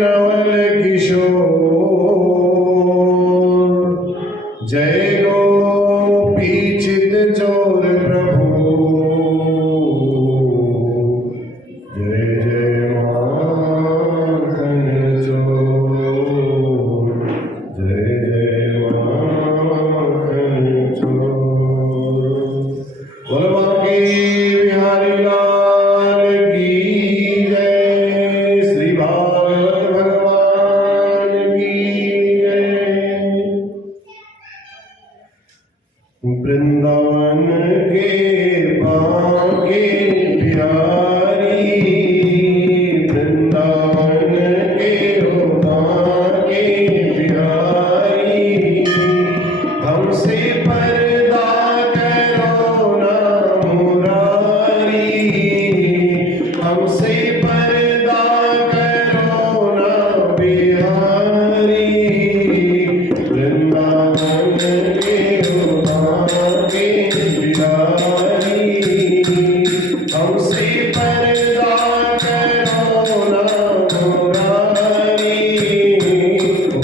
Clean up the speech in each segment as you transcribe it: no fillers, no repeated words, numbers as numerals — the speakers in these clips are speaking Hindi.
नवल किशोर जय गोपी चित चोर प्रभु जय जय माखन चोर जय जय माखन चोर बोल बांके बिहारी लाल की जय श्री भागवत भगवान की जय। वृंदावन के बांके बिहारी वृंदावन के बांके बिहारी हमसे पर्दा करो ना मुरारी हमसे पर्दा करो ना बिहारी वृंदावन के बांके बिहारी हमसे पर्दा करो ना मुरारी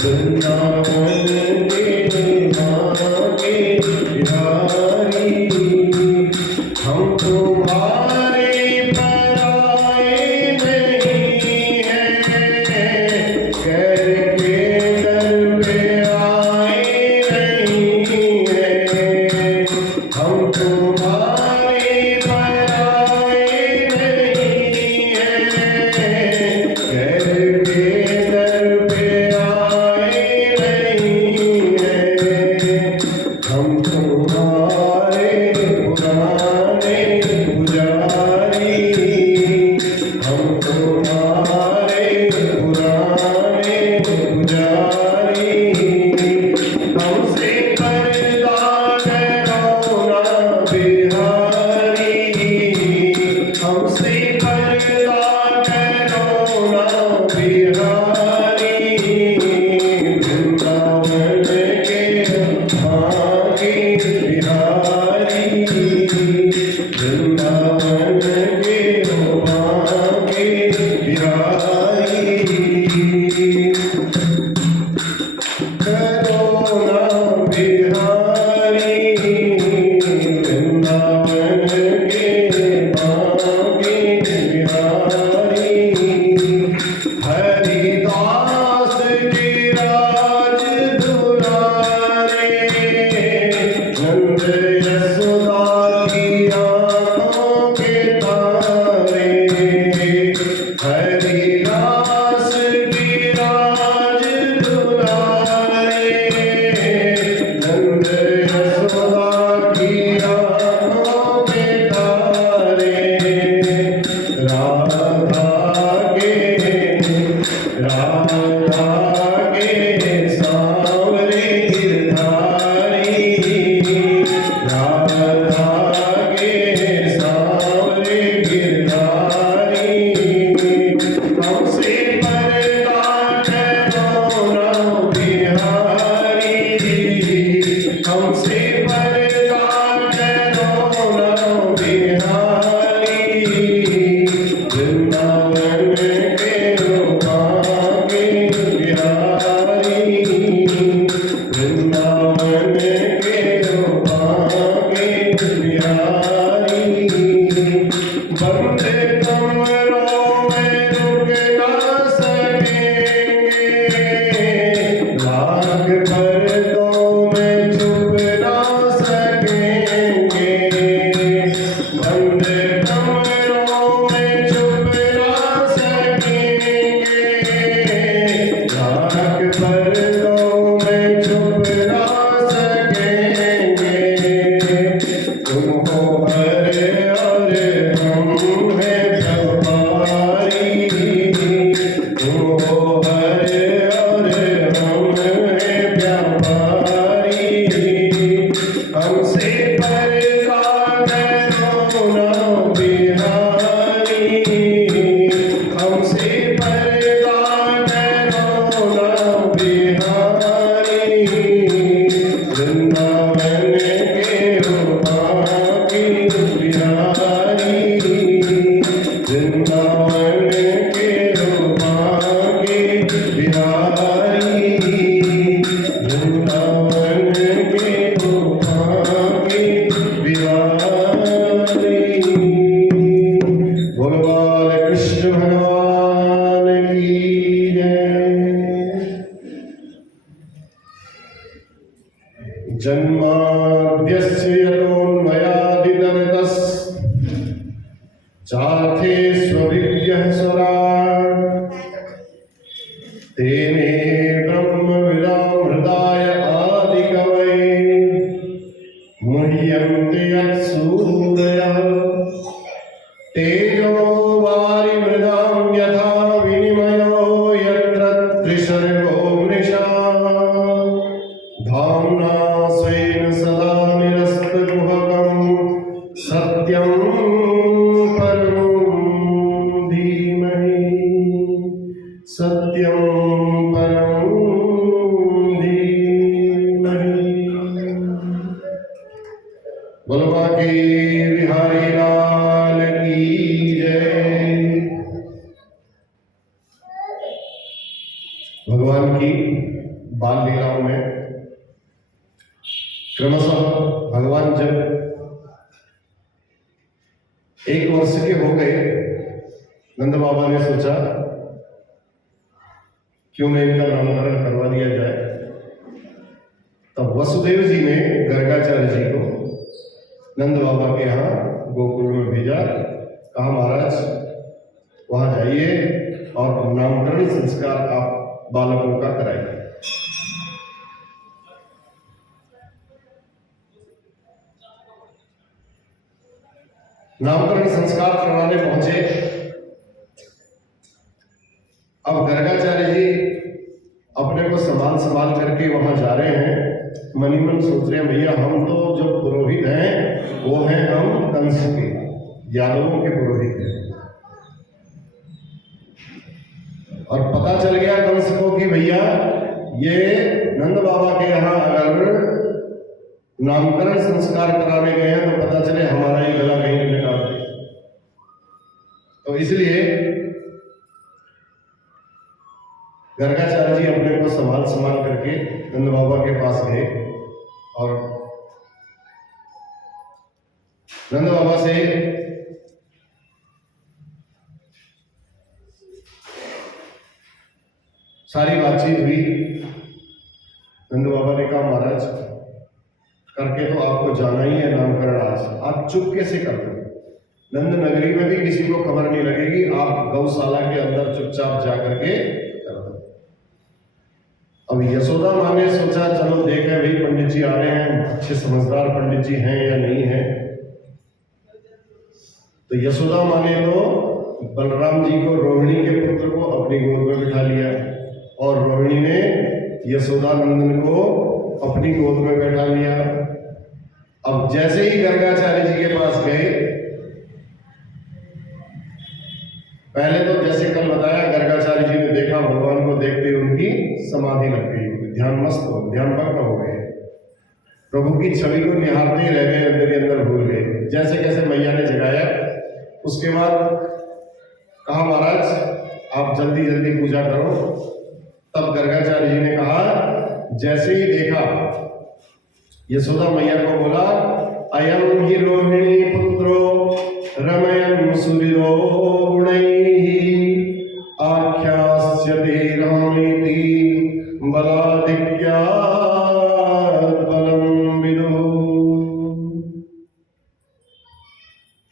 वृंदावन के बांके बिहारी हम तुम्हारे पराए नहीं हैं करके दर पे आए नहीं हैं हम तुम्हारे पराए नहीं हैं करके दर पे आए नहीं हैं हम तुम्हारे पुराने पुजारी हम तुम्हारे पुराने पुजारी हमसे पर्दा करो ना बिहारी हमसे पर्दा करो ना बिहारी वृंदावन के बांके बिहारी वृंदावन के बांके बिहारी करोना बिहारी वृंदावन के बांके बिहारी हरिदास के राज दुलारे नंद यशोदा की आँखों के तारे हरिदास की राज दुलारे नंद यशोदा की आँखों के तारे राधा के सांवरे गिरधारी राधा के सांवरे गिरधारी हमसे जन्माद्यस्य यतोऽन्वयादितरतस् चार्थेष्वभिज्ञः स्वराट् तेने ब्रह्मविदामृताय आदिकवये मुह्यन्ति यत्सूरयः तेजो वारिमृदां यथा विनिमयो यत्र त्रिसर्गो मृषा धाम्ना स्वेन सदा निरस्तकुहकं सत्यं परमं धीमहि सत्यं परमं धीमहि। बोलो के बिहारी लाल की जय। भगवान की बाल लीलाओं में क्रमशः भगवान जब 1 वर्ष के हो गए, नंद बाबा ने सोचा क्यों न इनका नामकरण करवा दिया जाए। तब वसुदेव जी ने गर्गाचार्य जी को नंद बाबा के यहाँ गोकुल में भेजा, कहा महाराज वहां जाइए और नामकरण संस्कार आप बालकों का कराइए। नामकरण संस्कार करवाने पहुंचे। अब गर्गाचार्य जी अपने को संभाल करके वहां जा रहे हैं। मनी मन सोच रहे हैं भैया हम तो जो पुरोहित हैं वो हैं हम कंस के, यादवों के पुरोहित हैं। और पता चल गया कंस को कि भैया ये नंद बाबा के यहाँ अगर नामकरण संस्कार कराने गए हैं तो पता चले हमारा ही गला कहीं न काट दे। तो इसलिए गर्गाचार्य जी अपने को संभाल करके नंद बाबा के पास गए और नंद बाबा से सारी बातचीत हुई। नंद बाबा ने कहा महाराज करके तो आपको जाना ही है नामकरण आज, आप चुपके से कर दो। नंद नगरी में भी किसी को खबर नहीं लगेगी, आप गौशाला के अंदर चुपचाप जा करके कर दो। अब यशोदा माँ ने सोचा चलो देखें भाई पंडित जी आ रहे हैं, अच्छे समझदार पंडित जी हैं या नहीं है। तो यशोदा माँ ने तो बलराम जी को, रोहिणी के पुत्र को अपनी गोद में बिठा लिया और रोहिणी ने यशोदा नंदन को अपनी गोद में बैठा लिया। अब जैसे ही गर्गाचार्य जी के पास गए, पहले तो जैसे कल बताया गर्गाचार्य जी ने देखा, भगवान को देखते ही उनकी समाधि लग गई, ध्यान भग्न हो गए, प्रभु की छवि को निहारते ही रह गए, अंदर ही अंदर भूल गए। जैसे कैसे मैया ने जगाया, उसके बाद कहा महाराज आप जल्दी जल्दी पूजा करो। तब गर्गाचार्य जी ने कहा, जैसे ही देखा यशोदा मैया को बोला अयम हि रोहिणी पुत्रो रमयन् सूर्यो गुणैः आख्यास्यते रामेति बलाधिक्यात् बलं विदुः।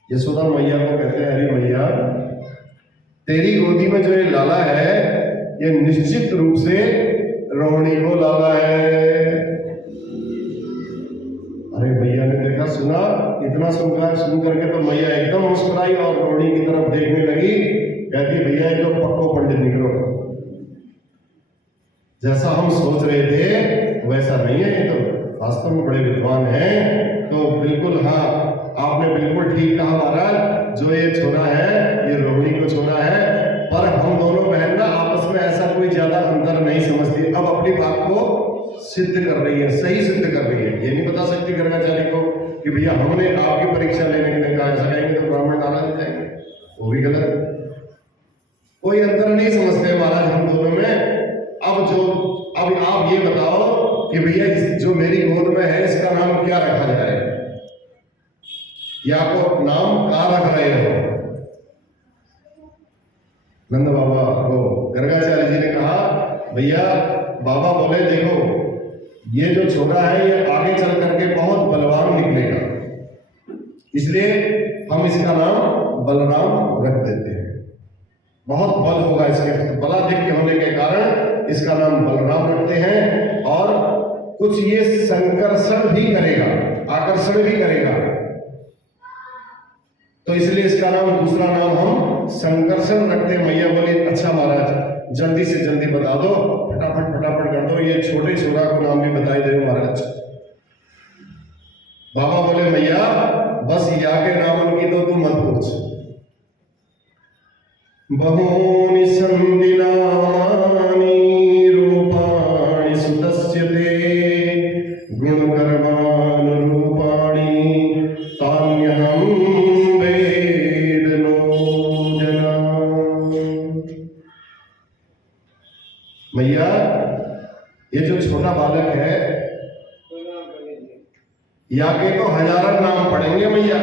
यशोदा मैया को कहते हैं अरे मैया तेरी गोदी में जो ये लाला है ये निश्चित रूप से रोहिणी को लाला है। अरे भैया ने देखा, सुना, इतना सुन करके तो मैया एकदम मुस्कुराई और रोहिणी की तरफ देखने लगी। कहती भैया ये तो पक्को पंडित निकलो, जैसा हम सोच रहे थे वैसा नहीं है, ये तो वास्तव में बड़े विद्वान हैं। तो बिल्कुल हाँ आपने बिल्कुल ठीक कहा महाराज, जो ये छोरा है ये रोहिणी को छोरा है, पर हम दोनों बहन ना आपस में ऐसा कोई ज्यादा अंतर नहीं समझती। अब अपनी बात को सिद्ध कर रही है, सही सिद्ध कर रही है। ये नहीं बता सकती गर्गाचार्य को कि भैया हमने आपकी परीक्षा लेने के लिए कहा, ऐसा कहेंगे तो ब्राह्मण नाराज हो जाएंगे, वो भी गलत। कोई अंतर नहीं समझते महाराज हम दोनों में। अब आप ये बताओ कि भैया जो मेरी गोद में है इसका नाम क्या रखा जाए, या को नाम का रख रहे हो। नंद बाबा को गर्गाचार्य जी ने कहा भैया बाबा बोले देखो ये जो छोरा है ये आगे चल करके बहुत बलवान निकलेगा, इसलिए हम इसका नाम बलराम रख देते हैं। बहुत बल होगा इसके, बलाधिक्य होने के कारण इसका नाम बलराम रखते हैं। और कुछ ये संकर्षण भी करेगा, आकर्षण भी करेगा, तो इसलिए इसका नाम, दूसरा नाम हम संकर्षण रखते हैं। मैया बोली अच्छा महाराज जल्दी से जल्दी बता दो, फटाफट फटाफट कर दो, ये छोटे छोरा को नाम भी बताई दे महाराज। बाबा बोले मैया बस या के नामन की तो तू मत पूछ। बहूनि सन्ति नामानि रूपाणि सुतस्य ते गुणकर्मानुरूपाणि तान्यहं वेद नो जना। मैया ये जो छोटा बालक है या के तो हजारों नाम पढ़ेंगे मैया,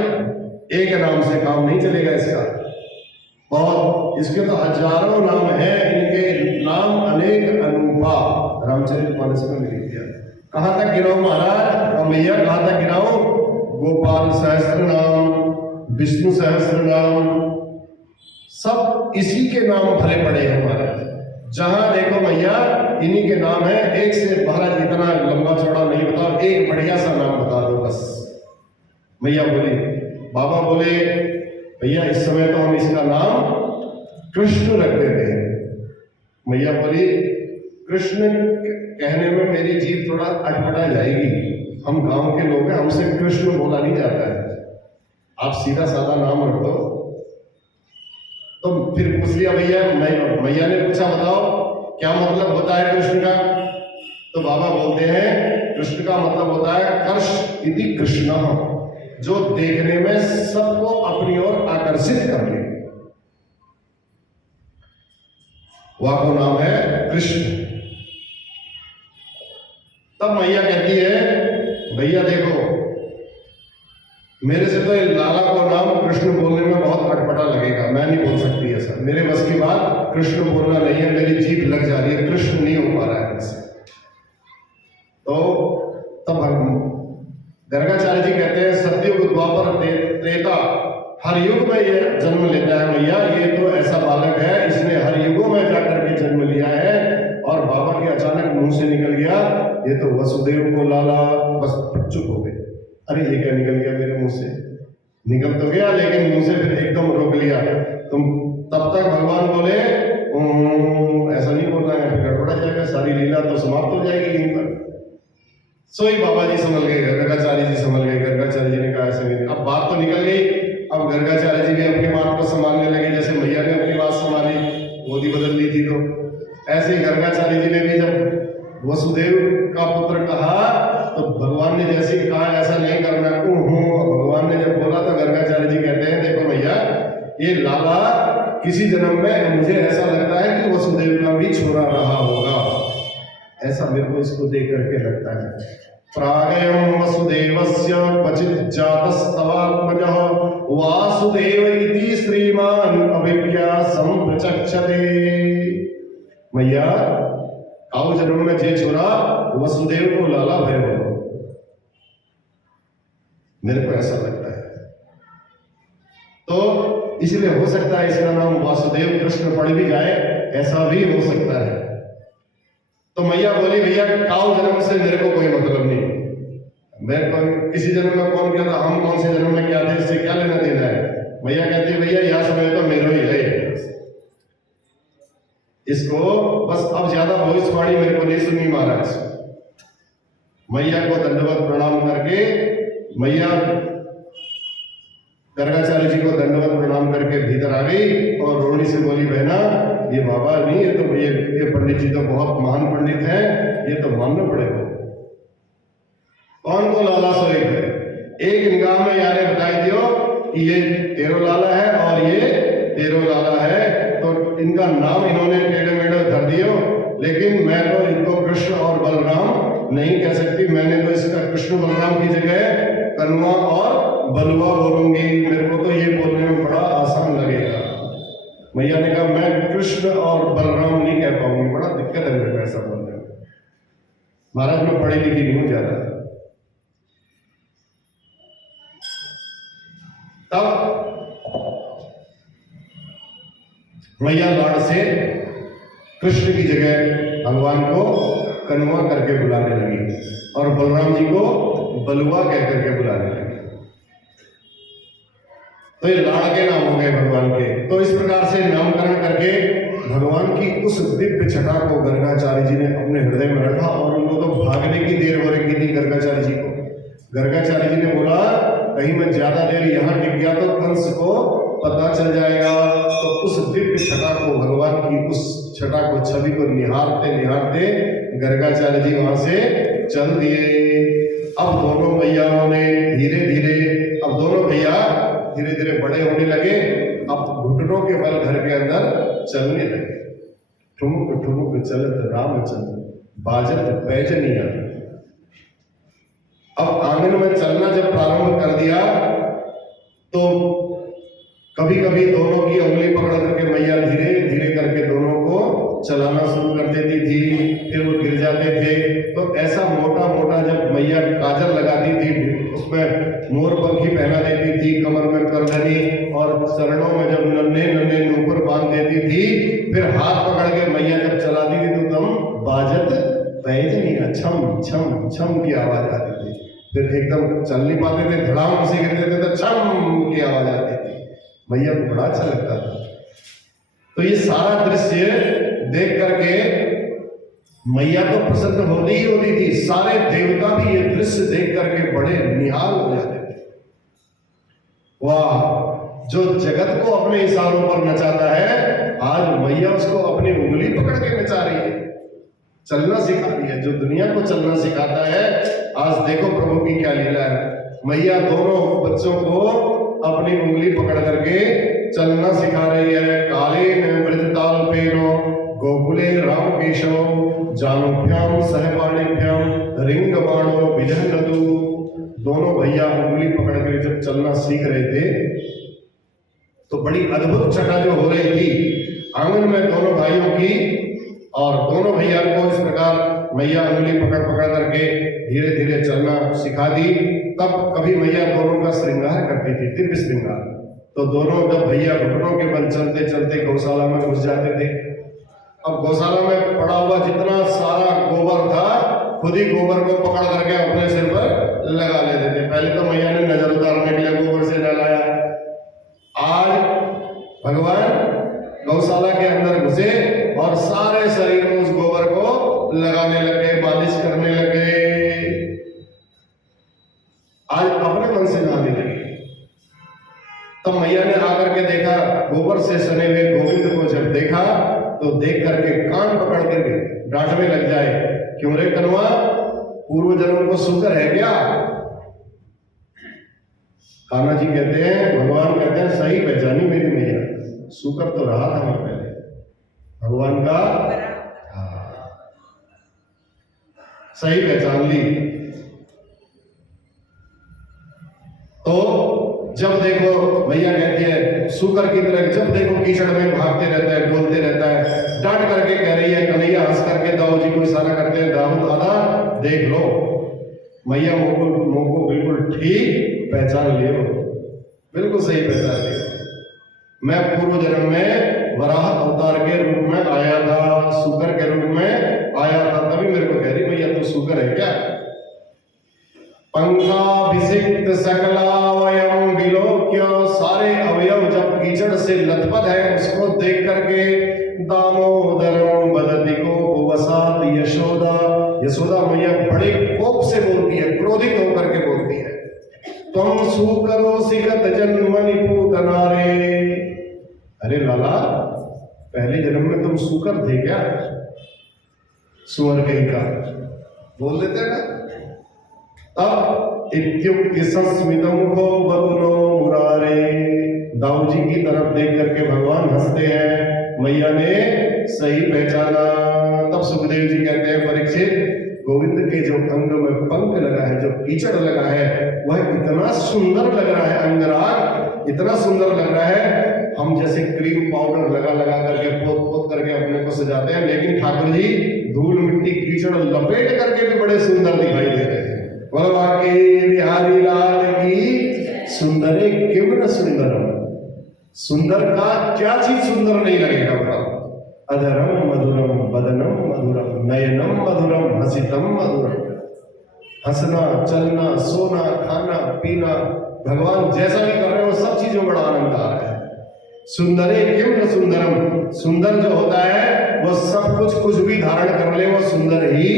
एक नाम से काम नहीं चलेगा इसका, और इसके तो हजारों नाम हैं, इनके नाम अनेक अनूपा। रामचरितमानस में लिख दिया। कहां तक गिनाऊं महाराज और मैया, कहां तक गिनाऊं? गोपाल सहस्त्र नाम, विष्णु सहस्त्र नाम, सब इसी के नाम भरे पड़े हैं महाराज। जहां देखो मैया इन्हीं के नाम है। एक से महाराज इतना लंबा चौड़ा नहीं बताओ, एक बढ़िया सा नाम बता दो बस। मैया बोली, बाबा बोले भैया इस समय तो हम इसका नाम कृष्ण रख देते हैं। मैया बोली कृष्ण कहने में मेरी जीभ थोड़ा अटपटा जाएगी, हम गांव के लोग हैं, हमसे कृष्ण बोला नहीं जाता है, आप सीधा साधा नाम रख दो। तो फिर पूछ लिया भैया, मैया ने पूछा बताओ क्या मतलब होता है कृष्ण का? तो बाबा बोलते हैं कृष्ण का मतलब होता है कर्ष इति कृष्ण, जो देखने में सबको अपनी ओर आकर्षित कर ले, वह को नाम है कृष्ण। तब मैया कहती है भैया देखो मेरे से तो लाला को नाम कृष्ण बोलने में बहुत अटपटा लगेगा, मैं नहीं बोल सकती ऐसा, मेरे बस की बात कृष्ण बोलना नहीं है, मेरी जीभ लग जा रही है, कृष्ण नहीं हो पा रहा है मुझसे। तो तब गर्गाचार्य जी कहते हैं सतयुग द्वापर त्रेता हर युग में ये जन्म लेता है मैया, ये तो ऐसा बालक है इसने हर युगों में जाकर के जन्म लिया है। और बाबा के अचानक मुंह से निकल गया ये तो वसुदेव को लाला, बस चुप हो गए। अरे ये क्या निकल गया मेरे मुंह से? निकल तो गया लेकिन मुंह से फिर एकदम रोक लिया। तुम तब तक भगवान बोले ऐसा नहीं बोलना है, फिर गड़बड़ा जाएगा, सारी लीला तो समाप्त हो जाएगी यहीं पर। सोई बाबा जी समझ गए, गर्गाचार्य जी समझ गए। गर्गाचार्य जी ने कहा ऐसे नहीं, अब बात तो निकल गई, अब गर्गाचार्य जी भी अपनी बात को संभालने लगे, जैसे मैया ने अपनी बात संभाली, गोदी बदल दी थी। तो ऐसे ही गर्गाचार्य जी ने भी जब वसुदेव का पुत्र कहा तो भगवान ने जैसे कहा ऐसा नहीं करना, भगवान ने जब बोला तो गर्गाचार्य जी कहते हैं देखो भैया ये लाला किसी जन्म में मुझे ऐसा लगता है कि वसुदेव का भी छोरा रहा होगा, ऐसा मेरे को इसको देख करके लगता है। प्रागयं वसुदेवस्य क्वचित् जातस्तवात्मजः वासुदेव इति श्रीमान अभिज्ञा संप्रचक्षते। मैया आओ जन्म में जे छोरा वसुदेव को लाला भय हो, मेरे को ऐसा लगता है। तो इसलिए हो सकता है इसका नाम वासुदेव कृष्ण पड़ भी जाए, ऐसा भी हो सकता है। तो मैया बोली भैया काउ जन्म से मेरे को कोई मतलब नहीं, मैं किसी जन्म में कौन क्या था, हम कौन से जन्म में क्या थे, इससे क्या लेना देना है। मैया कहती भैया यह समय तो मेरा ही है, इसको बस अब ज्यादा भविष्यवाणी मेरे को नहीं सुनी महाराज। मैया को दंडवत प्रणाम करके मैया गर्गाचार्य जी को दंडवत प्रणाम करके भीतर आ गई और रोहिणी से बोली बहना ये बाबा नहीं, ये तो ये पंडित जी तो बहुत महान पंडित हैं, ये तो मानना पड़ेगा। कौन को लाला सोए एक निगाह में यारे बताई दियो कि ये तेरो लाला है और ये तेरो लाला है, तो इनका नाम इन्होंने टेढ़े मेढ़े धर दियो, लेकिन मैं तो इनको कृष्ण और बलराम नहीं कह सकती, मैंने तो इसका कृष्ण बलराम की जगह कनुआ और बलुआ बोलूंगी, मेरे को तो ये बोलने में बड़ा आसान लगेगा। मैया ने कहा मैं कृष्ण और बलराम नहीं कह पाऊंगी, बड़ा दिक्कत है मेरे को ऐसा बोलने में। महाराज मैं पढ़ी लिखी नहीं हूं ज्यादा। तब मैया लाड़ से कृष्ण की जगह भगवान को कनुआ करके बुलाने लगी और बलराम जी को बलुआ कह करके बुलाने लगी। तो ये लाड़ के नाम हो गए भगवान के। तो इस प्रकार से नामकरण करके भगवान की उस दिव्य छटा को गर्गाचार्य जी ने अपने हृदय में रखा और उनको तो भागने की देर हो रही थी गर्गाचार्य जी को। गर्गाचार्य जी ने बोला कहीं मैं ज्यादा देर यहां टिक गया तो कंस को पता चल जाएगा। तो उस दिव्य छटा को, भगवान की उस छटा को, छवि को निहारते निहारते गर्गाचार्य जी वहां से चल दिए। अब दोनों भैयाओं ने धीरे धीरे, अब दोनों भैया धीरे धीरे बड़े होने लगे। अब घुटनों के बल घर के अंदर चलने लगे। ठुमुक ठुमुक चलत रामचंद्र, बाजत पैजनिया। अब आंगन में चलना जब प्रारंभ कर दिया तो कभी कभी दोनों की उंगली पकड़ करके मैया धीरे धीरे करके दोनों को चलाना शुरू कर देती थी, फिर वो गिर जाते थे। तो ऐसा मोटा मोटा जब मैया काजल लगाती थी, उसमें मोर पंखी पहना देती थी, कमर में करधनी, और चरणों में जब नन्हे नन्हे नूपुर बांध देती थी, फिर हाथ पकड़ के मैया जब चलाती थी तो तब बाजत पैजनिया, छम छम छम की आवाज आती थी। फिर एकदम चल नहीं पाते थे, धड़ाम से गिरते थे तो छम की आवाज आती थी। मैया को बड़ा अच्छा लगता था। तो ये सारा दृश्य देख करके मैया तो प्रसन्न होती ही होती थी, सारे देवता भी ये दृश्य देख करके बड़े निहाल हो जाते थे। वाह, जो जगत को अपने इशारों पर नचाता है, आज मैया उसको अपनी उंगली पकड़ के नचा रही है, चलना सिखा रही है। जो दुनिया को चलना सिखाता है, आज देखो प्रभु की क्या लीला है। मैया दोनों बच्चों को अपनी उंगली पकड़ करके चलना सिखा रही है। काले न ब्रजताल पेनो गोकुले राम केशव जानुभ्याम सहपाणिभ्याम रिंग बाणो विजहनतु। दोनों भैया उंगली पकड़ कर जब चलना सीख रहे थे तो बड़ी अद्भुत छटा जो हो रही थी आंगन में दोनों भाइयों की, और दोनों भैया को इस प्रकार मैया उंगली पकड़ पकड़ करके धीरे धीरे चलना सिखा दी। तब कभी मैया दोनों का श्रृंगार करती थी, दिव्य श्रृंगार। तो दोनों जब भैया घुटनों के बल चलते चलते गौशाला में घुस जाते थे। अब गौशाला में पड़ा हुआ जितना सारा गोबर था, खुद ही गोबर को पकड़ करके अपने सिर पर लगा लेते थे। पहले तो मैया ने नजर उतारने के लिए गोबर से नहलाया। आज भगवान गौशाला के अंदर घुसे और सारे शरीर में उस गोबर को लगाने लगे, मालिश करने लगे। आज अपने मन से नहाने लगे। तब मैया ने आकर के देखा, गोबर से सने हुए गोविंद को जब देखा तो देख करके कान पकड़ करके डांटने लग जाए, क्यों रे कनुआ, पूर्व जन्म को शुक्र है क्या? कान्हा जी कहते हैं, भगवान कहते हैं सही पहचानी मेरी मैया, शुक्र तो रहा था मैं पहले भगवान का, सही पहचान ली। तो जब देखो मैया कहती है शुक्र की तरह, जब देखो कीचड़ में भागते रहता है, डोलते रहता है, डांट करके कह रही है, कन्हैया हंस करके दाऊ जी को इशारा करते हैं, दाऊ दादा देख लो, मैया मुझको बिल्कुल ठीक पहचान लियो, बिल्कुल सही पहचान लियो। मैं पूर्व जन्म में वराह अवतार के रूप में आया था, शुक्र के रूप में आया था, तभी मेरे को कह रही मैया तू शुक्र है क्या? पंखाभिषिक्त सकलावयम विलोक्य, सारे अवयव जब कीचड़ से लथपथ है उसको देख करके दामोदरम वदति को वसात यशोदा, यशोदा मैया बड़े कोप से बोलती है, क्रोधित होकर के बोलती है, तुम सुकरो सिकत जन्मनि पूतनारे। अरे लाला, पहले जन्म में तुम सुकर थे क्या? सुअर कहीं का बोल देते ना। तब इत्युक्ति संस्मितम को बदनो मुरारे, दाऊ जी की तरफ देख करके भगवान हंसते हैं, मैया ने सही पहचाना। तब सुखदेव जी कहते हैं, परीक्षित, गोविंद के जो अंग में पंख लगा है, जो कीचड़ लगा है, वह इतना सुंदर लग रहा है, अंगराग इतना सुंदर लग रहा है, हम जैसे क्रीम पाउडर लगा लगा करके पोत पोत करके अपने को सजाते हैं, लेकिन ठाकुर जी धूल मिट्टी कीचड़ लपेट करके भी बड़े सुंदर दिखाई दे रहे हैं। बोलो वाकई बिहारी लाल की सुंदरे क्यों न सुंदरम। सुंदर का क्या चीज सुंदर नहीं लगेगा बताओ। अधरम मधुरम बदनम मधुरम नयनम मधुरम हसितम मधुरम। हंसना चलना सोना खाना पीना भगवान जैसा भी कर रहे हैं वो सब चीजों में बड़ा आनंद आ रहा है। सुंदरे क्यों न सुंदरम। सुंदर जो होता है वो सब कुछ भी धारण कर ले वो सुंदर ही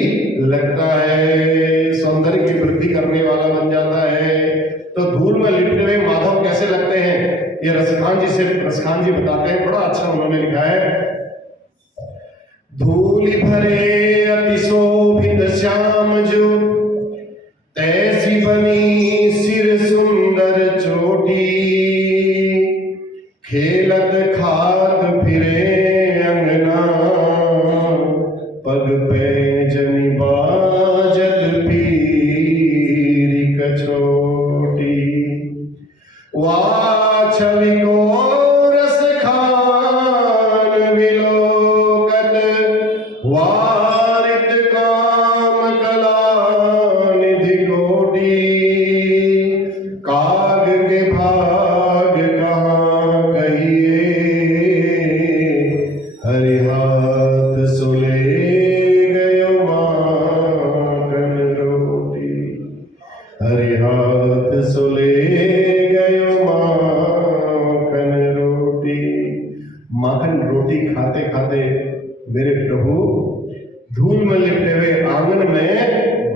लगता है, सौंदर्य की वृद्धि करने वाला बन जाता है। तो धूल में लिपटे हुए माधव कैसे लगते हैं ये रसखान जी बताते हैं, बड़ा अच्छा उन्होंने लिखा है। धूलि भरे अति शोभित श्याम जो तैसी बनी सिर सुंदर चोटी। खेलत खाद फिरे अंगना पग पे जनि बाजत पीरी कछोटी। वाछवि को रस खान विलोकत वारित काम कला निधि कोटि। काग के भाग कहाँ कहिए हरि हाथ सुले गयो माखन रोटी। हरि हाथ सुले गयो माखन रोटी। माखन रोटी खाते खाते मेरे प्रभु धूल में लिपटे हुए आंगन में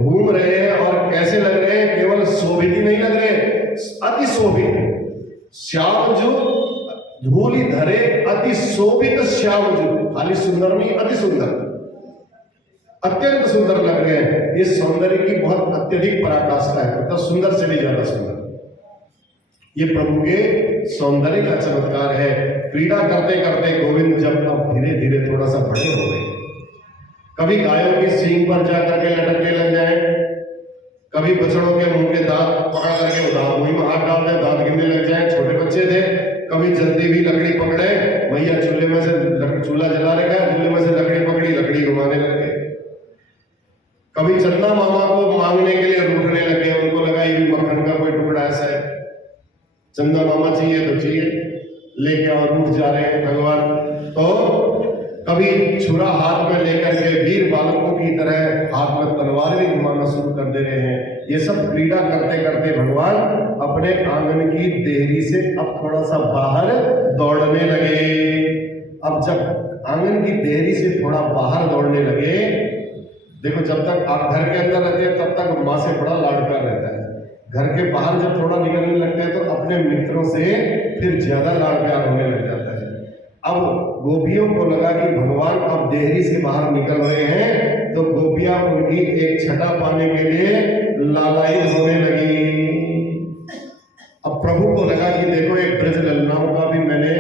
घूम रहे हैं और कैसे लग रहे हैं, केवल शोभित ही नहीं लग रहे, अति शोभित। श्याम जो धूलि धरे अति शोभित श्याम जो, खाली सुंदर नहीं अति सुंदर, अत्यंत सुंदर लग रहे हैं। ये सौंदर्य की बहुत अत्यधिक पराकाष्ठा है, मतलब सुंदर से भी ज्यादा सुंदर। ये प्रभु के सौंदर्य का चमत्कार है। क्रीड़ा करते करते गोविंद जब अब धीरे धीरे थोड़ा सा बड़े हो गए, कभी गायों के सींग पर जाकर के लटकने लग जाए, कभी बछड़ों के मुंह के दांत पकड़ करके दांत मुंह में हाथ डाल दे, दांत गिरने लग जाए। छोटे बच्चे थे, कभी जल्दी भी लकड़ी पकड़े, भैया चूल्हे में से चूल्हा जला रखा है, चूल्हे में से लकड़ी पकड़ी, लकड़ी घुमाने लग गए। कभी चंदा मामा को मांगने के लिए रूठने लगे, उनको लगा ये भी मक्खन का कोई टुकड़ा ऐसा है, चंदा मामा चाहिए तो चाहिए, लेके और रूठ जा रहे हैं भगवान। तो कभी छुरा हाथ में लेकर के वीर बालकों की तरह हाथ में तलवार भी घुमाना शुरू कर दे रहे हैं। ये सब क्रीड़ा करते करते भगवान अपने आंगन की देहरी से अब थोड़ा सा बाहर दौड़ने लगे। अब जब आंगन की देहरी से थोड़ा बाहर दौड़ने लगे, देखो जब तक आप घर के अंदर रहते हैं तब तक माँ से बड़ा लाड प्यार रहता है, घर के बाहर जब थोड़ा निकलने लगते हैं तो अपने मित्रों से फिर ज्यादा लाड प्यार होने लग जाता है। अब गोपियों को लगा कि भगवान अब देहरी से बाहर निकल रहे हैं, तो गोपियां उनकी एक छटा पाने के लिए लालायित होने लगी। अब प्रभु को लगा कि देखो एक ब्रज ललनाओं का भी मैंने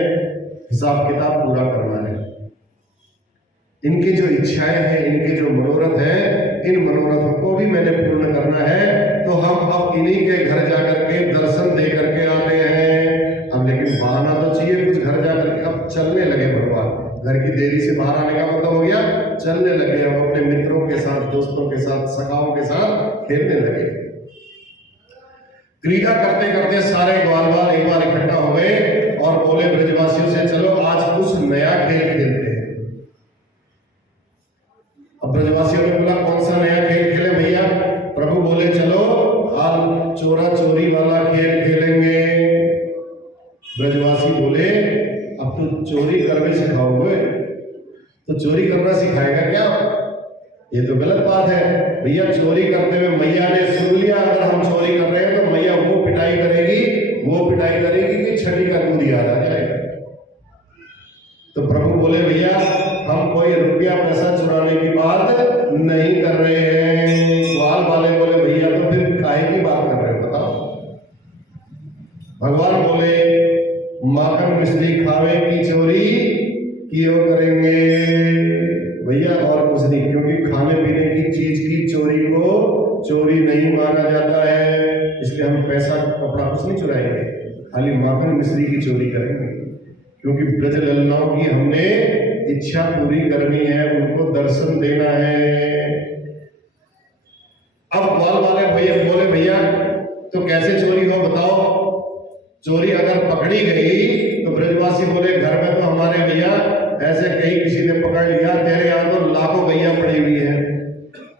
हिसाब किताब पूरा करना है, इनकी जो इच्छाएं हैं, इनके जो मनोरथ है, इन मनोरथों को भी मैंने पूर्ण करना है। तो हम अब इन्हीं के घर जाकर के दर्शन दे करके आते हैं। अब लेकिन बहाना तो चाहिए कुछ, घर जाकर के अब चलने लगे भगवान। घर की देरी से बाहर आने का मतलब हो गया चलने लगे, अब अपने मित्रों के साथ, दोस्तों के साथ, सखाओं के साथ खेलने लगे। क्रीड़ा करते करते सारे ग्वाल बाल एक बार इकट्ठा हो गए और बोले ब्रजवासियों से, चलो आज कुछ नया खेल खेलते हैं। अब ब्रजवासियों ने बोला कौन सा नया खेल खेले भैया? प्रभु बोले चलो आज चोरा चोरी वाला खेल खेलेंगे। ब्रजवासी बोले अब तो चोरी करने सिखाओगे, तो चोरी करना सिखाएगा क्या? ये तो गलत बात है भैया। चोरी करते हुए मैया ने सुन लिया अगर हम चोरी कर रहे हैं तो मैया वो पिटाई करेगी कि छठी का दूध याद आ जाएगा। तो प्रभु बोले भैया हम कोई रुपया पैसा चुराने की बात नहीं कर रहे हैं। ग्वाल वाले बोले भैया तो फिर काहे की बात कर रहे हो बताओ? भगवान बोले माखन मिश्री खावे की चोरी क्यों करेंगे भैया, और कुछ नहीं, क्योंकि खाने पीने की चीज की चोरी को चोरी नहीं माना जाता है, इसलिए हम पैसा कपड़ा कुछ नहीं चुराएंगे, खाली माखन मिश्री की चोरी करेंगे। क्योंकि ब्रज ललनाओं की हमने इच्छा पूरी करनी है, उनको दर्शन देना है। अब ग्वाल वाले भैया बोले भैया तो कैसे चोरी हो बताओ। चोरी अगर पकड़ी गई तो ब्रजवासी बोले घर में तो हमारे भैया ऐसे कहीं किसी ने पकड़ लिया, तेरे यहाँ तो लाखों गैया पड़ी हुई है,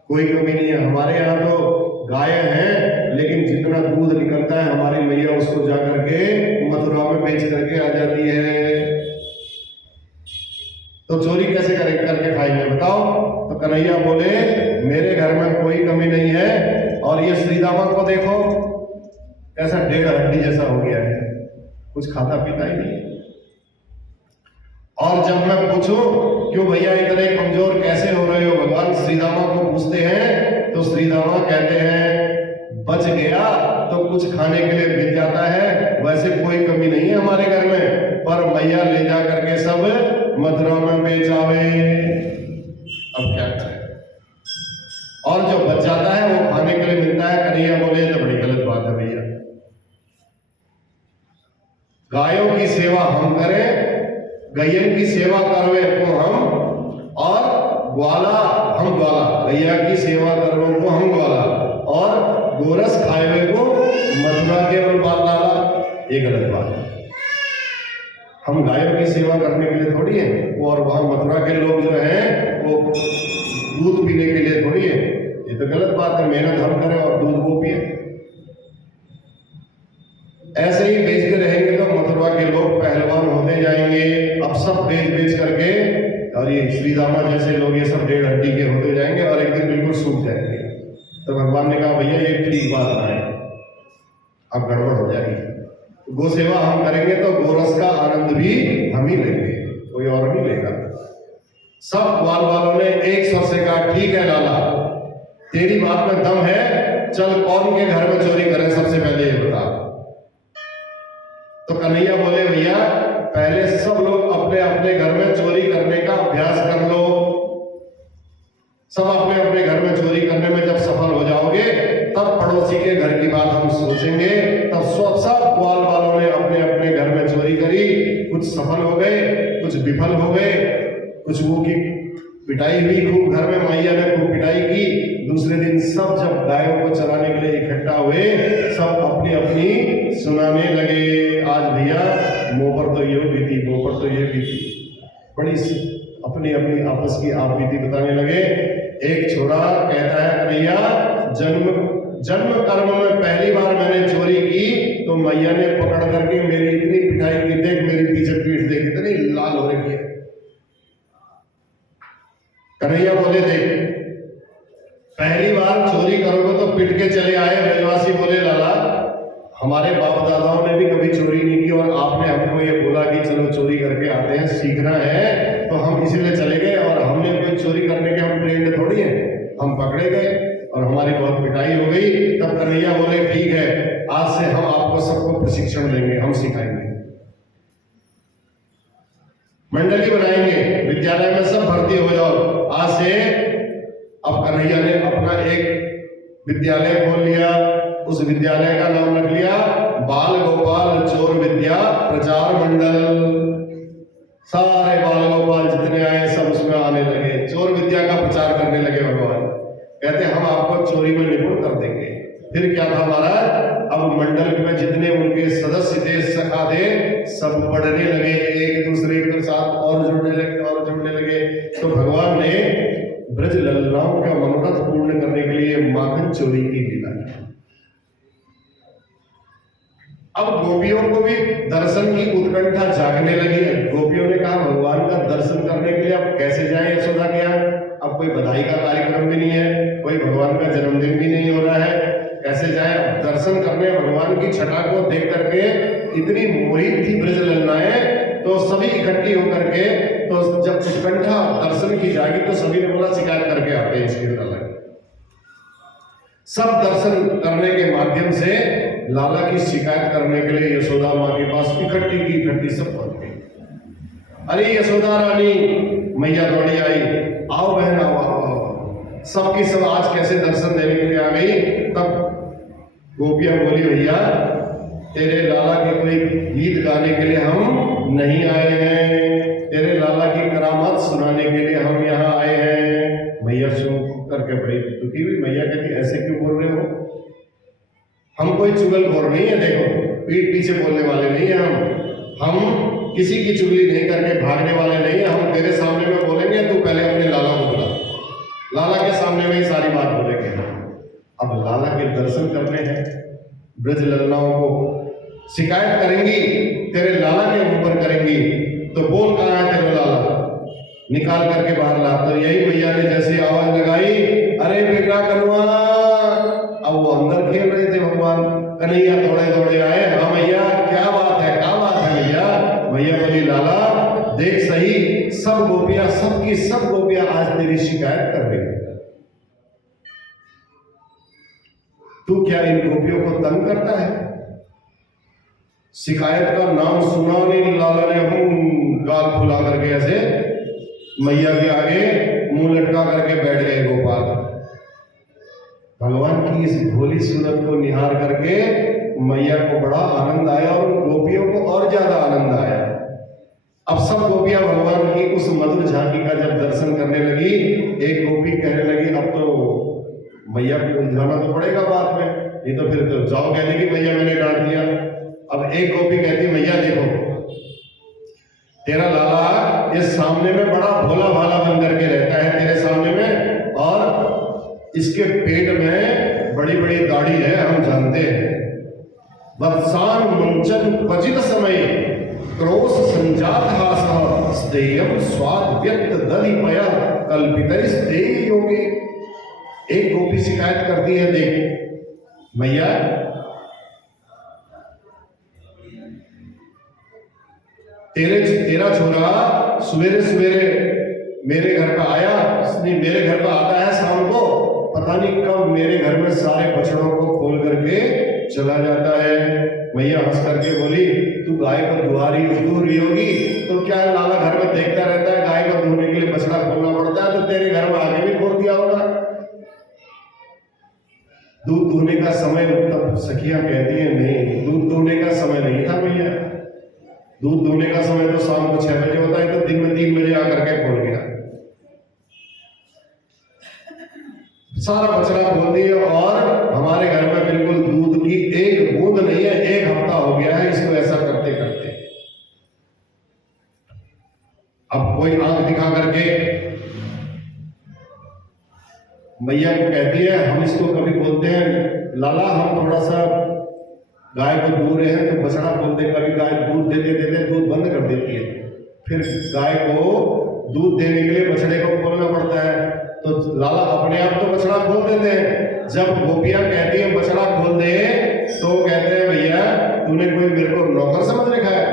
कोई कमी नहीं है। हमारे यहाँ तो गाय है, लेकिन जितना दूध निकलता है हमारी मैया उसको जा करके मथुरा में बेच करके आ जाती है। तो चोरी कैसे करके खाएंगे बताओ। तो कन्हैया बोले मेरे घर में कोई कमी नहीं है, और ये श्रीदामा को देखो कैसा 1.5 हड्डी जैसा हो गया है, कुछ खाता पीता ही नहीं। और जब मैं पूछूं क्यों भैया इतने कमजोर कैसे हो रहे हो, भगवान श्रीदामा को पूछते हैं तो श्रीदामा कहते हैं बच गया तो कुछ खाने के लिए मिल जाता है, वैसे कोई कमी नहीं है हमारे घर में, पर मैया ले जा करके सब मथुरा में बेच आवे। अब क्या करें। और जो बच जाता है वो खाने के लिए मिलता है। कन्हैया बोले तो बड़ी गलत बात है भैया, गायों की सेवा हम करें, गैयन की सेवा करवे को हम, और ग्वाला हम ग्वाला, गैया की सेवा करवे को हम ग्वाला, और गोरस खाए को मथुरा के और बाल लाला। ये गलत बात है। हम गायों की सेवा करने के लिए थोड़ी है, और वहां मथुरा के लोग जो हैं वो दूध पीने के लिए थोड़ी है। ये तो गलत बात है। मेहनत हम करें और दूध वो पिए। ऐसे ही बेचते रहेंगे तो मथुरा के लोग पहलवान होते जाएंगे। अब सब बेच करके, और ये श्रीदामा जैसे लोग ये सब 1.5 हड्डी के होते जाएंगे और एक दिन बिल्कुल सूख जाएंगे। तो भगवान ने कहा भैया ये ठीक बात ना है, अब गड़बड़ हो जाएगी। गो सेवा हम करेंगे तो गोरस का आनंद भी हम ही लेंगे, कोई और नहीं लेगा। सब ग्वाल वालों ने एक स्वर से कहा ठीक है लाला, तेरी बात में दम है, चल कौन के घर में चोरी करें सबसे पहले ये बता। तो कन्हैया बोले भैया पहले सब लोग अपने अपने घर में चोरी करने का अभ्यास कर लो। सब अपने अपने घर में चोरी करने में जब सफल हो जाओगे तब पड़ोसी के घर की बात हम सोचेंगे। तब सब ग्वाल वालों ने अपने अपने घर में चोरी करी, कुछ सफल हो गए, कुछ विफल हो गए, कुछ वो की पिटाई हुई खूब, घर में मैया ने खूब पिटाई की। दूसरे दिन सब जब गायों को चराने के लिए इकट्ठा हुए, सब अपनी अपनी सुनाने लगे, आज भैया मुंह पर तो ये बीती, मुंह पर तो ये बीती, बड़ी अपनी अपनी आपस की आप बीती बताने लगे। एक छोरा कहता है कन्हैया जन्म कर्म में पहली बार मैंने चोरी की तो मैया ने पकड़ करके मेरी इतनी पिटाई की, देख मेरी पीछे पीठ देख इतनी लाल हो रही है। कन्हैया बोले देख पहली बार चोरी करोगे तो पिट के चले आए। ब्रजवासी बोले लाला हमारे बाप दादाओं ने भी कभी चोरी नहीं की, और आपने हमको ये बोला कि चलो चोरी करके आते हैं, सीखना है, तो हम इसीलिए चले गए, और हमने कोई चोरी करने के हम ट्रेंड थोड़ी है, हम पकड़े गए और हमारी बहुत पिटाई हो गई। तब कन्हैया बोले ठीक है, आज से हम आपको सबको प्रशिक्षण देंगे, हम सिखाएंगे, मंडली बनाएंगे, विद्यालय में सब भर्ती हो जाओ आज से। अब कन्हैया ने अपना एक विद्यालय खोल लिया, उस विद्यालय का नाम रख लिया बाल गोपाल चोर विद्या प्रचार मंडल। सारे बाल गोपाल जितने आए सब उसमें आने लगे, चोर विद्या का प्रचार करने लगे। भगवान कहते हम आपको चोरी में निपुण कर देंगे। फिर क्या था महाराज, अब मंडल में जितने उनके सदस्य थे, सखा थे, सब बढ़ने लगे, एक दूसरे के साथ और जुड़ने लगे और जुड़ने लगे। तो भगवान ने ब्रज लल्लाओं का मनोरथ पूर्ण करने के लिए माखन चोरी की लीला की। अब गोपियों को भी दर्शन की उत्कंठा जागने लगी है। गोपियों ने कहा भगवान का दर्शन करने के लिए अब कैसे जाएं यशोदा के यहाँ, अब कोई बधाई का कार्यक्रम भी नहीं है, कोई भगवान का जन्मदिन भी नहीं हो रहा है, कैसे जाए दर्शन करने। भगवान की छटा को देख करके इतनी मोहित थी ब्रज लल्लाएं, तो सभी इकट्ठी होकर के, तो जब उत्कंठा दर्शन की जागी तो सभी ने बोला शिकायत करके आते हैं इसके लाला। सब दर्शन करने के माध्यम से लाला की शिकायत करने के लिए यशोदा माँ के पास इकट्ठी सब पहुंच गई। अरे यशोदा रानी, मैया दौड़ी आई, आओ बहन आओ आओ आओ, सबकी सब आज कैसे दर्शन देने के लिए आ गई। तब गोपियां बोली भैया तेरे लाला के कोई गीत गाने के लिए हम नहीं आए हैं, तेरे लाला की करामात सुनाने के लिए हम यहाँ आए हैं। मैया सुन करके बड़ी दुखी हुई। मैया कहती ऐसे क्यों बोल रहे हो? हम कोई चुगलखोर नहीं है, देखो पीठ पीछे बोलने वाले नहीं है हम किसी की चुगली नहीं करके भागने वाले नहीं है। हम तेरे सामने में बोलेंगे, तू पहले अपने लाला को बुला, लाला के सामने में ही सारी बात बोलेंगे। अब लाला के दर्शन करने हैं, ब्रज ललनाओं को शिकायत करेंगी, तेरे लाला के ऊपर करेंगी, तो बोल कहाँ है तेरा लाला, निकाल करके बाहर ला। तो यही मैया ने जैसी आवाज लगाई, अरे बेटा कन्वा। अब वो अंदर खेल रहे थे भगवान, कन्हैया दौड़े दौड़े आए। हाँ मैया क्या बात है, क्या बात है मैया? मैया बोली लाला देख सही, सब गोपियां, सबकी सब गोपियां आज तेरी शिकायत कर रही है। तू क्या इन गोपियों को तंग करता है? शिकायत का नाम सुना नहीं। लाला ने गाल फुला करके ऐसे मैया के आगे मुंह लटका करके बैठ गए गोपाल। भगवान की इस भोली सूरत को निहार करके मैया को बड़ा आनंद आया और गोपियों को और ज्यादा आनंद आया। अब सब गोपियां भगवान की उस मधुर झांकी का जब दर्शन करने लगी, एक गोपी कहने लगी अब तो मैया को उलझाना तो पड़ेगा बात में, नहीं तो फिर तो जाओ कह देगी मैया मैंने डांट दिया। अब एक गोपी कहती मैया देखो तेरा लाला इस सामने में बड़ा भोला भाला बन करके रहता है तेरे सामने में, और इसके पेट में बड़ी बड़ी दाढ़ी है, हम जानते हैं। वत्सान मुंचन पचित समय क्रोश संजात हास स्तेयम स्वाद व्यक्त दधि पया कल्पित स्तेय योगे। एक गोपी शिकायत करती है, देख मैया तेरा छोरा सवेरे सवेरे मेरे घर पे आया, मेरे घर पे आता है शाम को, पता नहीं कब मेरे घर में सारे बछड़ों को खोल करके चला जाता है। मैया हंस करके बोली तू गाय को दुहा रही होगी तो क्या लाला घर में देखता रहता है, गाय को धोने के लिए बछड़ा खोलना पड़ता है, तो तेरे घर में आगे भी खोल दिया होगा। दूध धोने का समय, तब सखियां कहती हैं नहीं दूध धोने का समय नहीं था भैया, दूध धोने का समय तो शाम को 6 बजे होता है, तो दिन में 3 बजे आकर के खोल गया, सारा बछड़ा खोल दिया। और हमारे घर में बिल्कुल दूध की एक बूंद नहीं है, 1 हफ्ता हो गया है इसको ऐसा करते करते। अब कोई आंख दिखा करके मैया को कहती है, हम इसको कभी बोलते हैं लाला हम थोड़ा सा गाय को दूर रहे हैं तो बछड़ा बोलते, कभी गाय दूध देते देते दूध बंद कर देती है, फिर गाय को दूध देने के लिए बछड़े को खोलना पड़ता है, तो लाला अपने आप तो बछड़ा खोल देते हैं। जब गोपियां कहती हैं बछड़ा खोल दे तो कहते हैं भैया तूने कोई मेरे को नौकर समझ रखा है,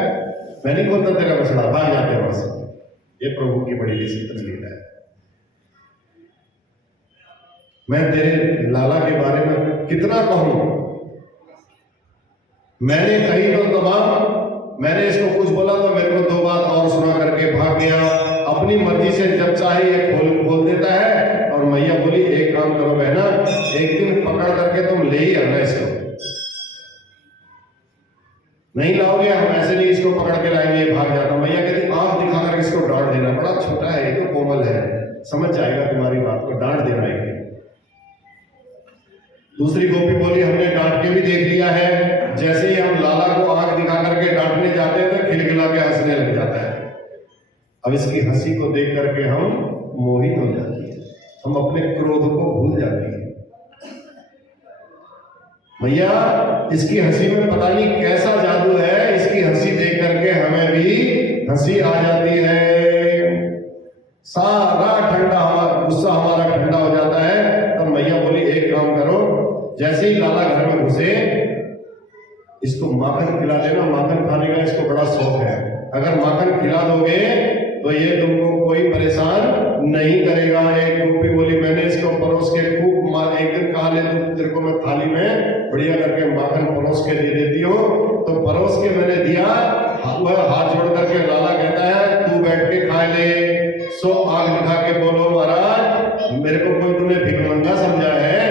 मैं नहीं खोलता तेरा बछड़ा, भाग जाते हैं वहां से। ये प्रभु की बड़ी विचित्र लीला है। मैं तेरे लाला के बारे में कितना कहूं, मैंने कही तो तमाम, मैंने इसको कुछ बोला तो मेरे को 2 बात और सुना करके भाग गया, अपनी मर्जी से जब चाहे ये खोल देता है। और मैया बोली एक काम करो बहना, एक दिन पकड़ करके तुम ले ही आना इसको, नहीं लाओगे हम ऐसे नहीं इसको पकड़ के लाएंगे, भाग जाता। मैया कहती आंख दिखा कर इसको डांट देना, बड़ा छोटा है ये तो कोमल है, समझ जाएगा तुम्हारी बात को, डांट देना है। दूसरी गोपी बोली हमने डांट के भी देख लिया है, जैसे ही हम लाला को आंख दिखा करके डांटने जाते हैं तो खिलखिला के हंसने लग जाता है। अब इसकी हंसी को देख करके हम मोहित हो जाती है, हम अपने क्रोध को भूल जाती है। भैया इसकी हंसी में पता नहीं कैसा जादू है, इसकी हंसी देख करके हमें भी हंसी आ जाती है, सारा गुस्सा हमारा ठंडा हो जाता है। तब मैया बोली एक काम करो, जैसे ही लाला घर में घुसे इसको माखन खिला देना, माखन खाने का इसको बड़ा शौक है, अगर माखन खिला दोगे तो ये तुमको कोई परेशान नहीं करेगा। एक गोपी बोली मैंने इसको परोस के खूब एक दिन कहा ले तो तेरे को मैं थाली में बढ़िया करके माखन परोस के दे देती हूँ, तो परोस के मैंने दिया, वह हाथ जोड़ करके लाला कहता है तू बैठ के खा ले। सो आग दिखा के बोलो महाराज मेरे को कोई तूने भिखमंगा समझा है?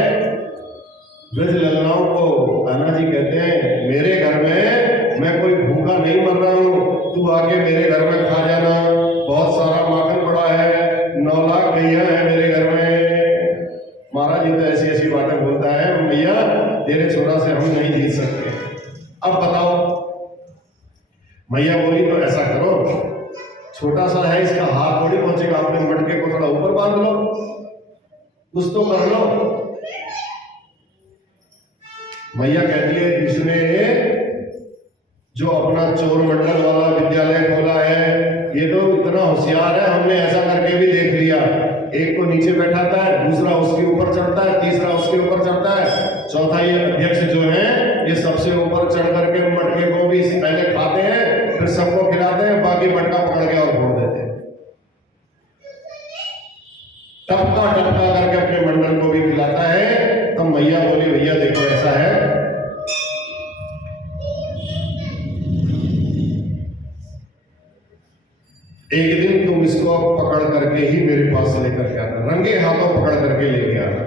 ब्रज ललनाओं को कान्हा जी कहते हैं मेरे घर में मैं कोई भूखा नहीं मर रहा हूं, तू आके मेरे घर में खा जाना। छोटा सा है, इसका हाथ थोड़ी पहुंचेगा, अपने मटके को थोड़ा ऊपर बांध लो, कुछ तो कर लो। मैया कहती है इसने जो अपना चोर मंडल वाला विद्यालय खोला है, ये तो इतना होशियार है, हमने ऐसा करके भी देख लिया। एक को नीचे बैठाता है, दूसरा उसके ऊपर चढ़ता है, तीसरा उसके ऊपर चढ़ता है, चौथा ये अध्यक्ष जो है ये सबसे ऊपर चढ़ करके मटके को भी पहले खाते हैं, फिर सबको खिलाते हैं, बाकी मटका पकड़ के और फोड़ देते हैं। टपका टपका करके अपने मंडल को भी खिलाता है। तब मैया बोली भैया देखो ऐसा है, एक दिन तुम इसको पकड़ करके ही मेरे पास से लेकर के आना, रंगे हाथों पकड़ करके लेके आना,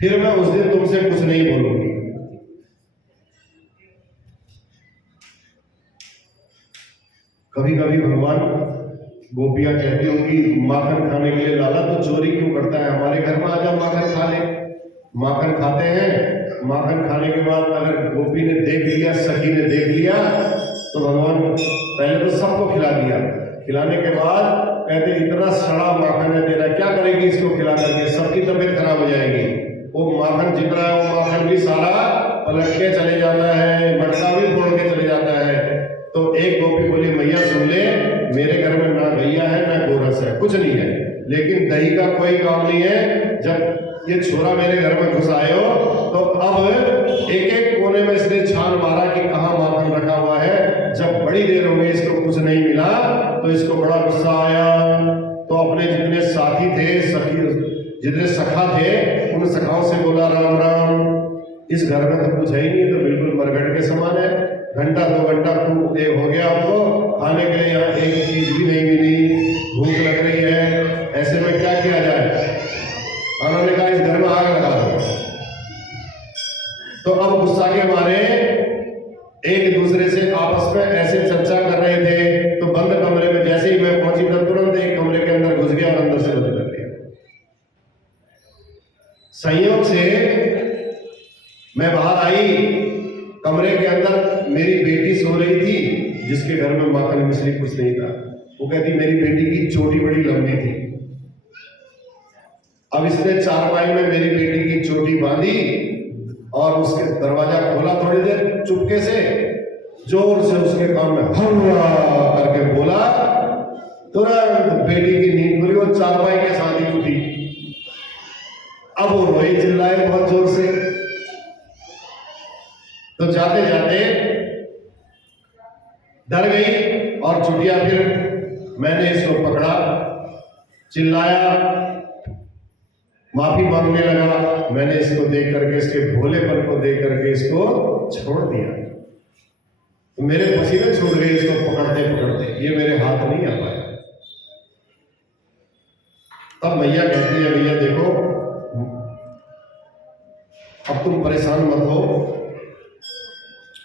फिर मैं उस दिन तुमसे कुछ नहीं बोलूंगी। कभी कभी भगवान गोपियां कहती होंगी माखन खाने के लिए लाला तो चोरी क्यों करता है, हमारे घर में आजा माखन खा ले। माखन खाते हैं, माखन खाने के बाद अगर गोपी ने देख लिया, सखी ने देख लिया, तो भगवान पहले तो सबको खिला दिया, खिलाने के बाद कहते इतना सड़ा माखन है तेरा, क्या करेगी इसको खिला करके, सबकी तबीयत खराब हो जाएगी। वो माखन जितना है वो माखन भी सारा पलट के चले जाता है, मटका भी फोड़ के चले जाता है। तो एक गोपी बोली मैया सुन ले, मेरे घर में ना गैया है ना गोरस है, कुछ नहीं है, लेकिन दही का कोई काम नहीं है। जब ये छोरा मेरे घर में घुस आए हो तो अब एक एक कोने में इसने छान मारा कि कहाँ माखन रखा हुआ है। जब बड़ी देर हो गई इसको कुछ नहीं मिला तो इसको बड़ा गुस्सा आया। तो अपने जितने साथी थे, सखी जितने सखा थे, उन सखाओं से बोला राम राम, इस घर में तो कुछ है ही नहीं, तो बिल्कुल मरघट के समान है, घंटा 2 घंटा हो गया आपको, खाने के लिए यहाँ एक चीज भी नहीं मिली, भूख लग रही है, ऐसे में क्या किया जाए। उन्होंने कहा इस घर में आग लगा दो। तो अब गुस्सा के मारे एक दूसरे से आपस में ऐसे चर्चा कर रहे थे। तो बंद कमरे में जैसे ही मैं पहुंची तो तुरंत एक कमरे के अंदर घुस गया और अंदर से बंद कर दिया। संयोग से मैं बाहर आई, कमरे के अंदर मेरी बेटी सो रही थी, जिसके घर में माखन मिश्री कुछ नहीं था। वो कहती मेरी बेटी की चोटी बड़ी लंबी थी। अब इसने चारपाई में मेरी बेटी की चोटी बांधी और उसके दरवाजा खोला, थोड़ी देर चुपके से जोर से उसके कान में हल्ला करके बोला, तुरंत बेटी की नींद खुली और चारपाई के साथ ही उठी। अब वो रोई चिल्लाए बहुत जोर से। तो जाते जाते डर गई और चुटिया, फिर मैंने इसको पकड़ा, चिल्लाया, माफी मांगने लगा। मैंने इसको देख करके, इसके भोलेपन को देख करके इसको छोड़ दिया। तो मेरे पसीने छूट गए इसको पकड़ते पकड़ते, ये मेरे हाथ नहीं आ पाया। तब मैया कहती है भैया देखो अब तुम परेशान मत हो,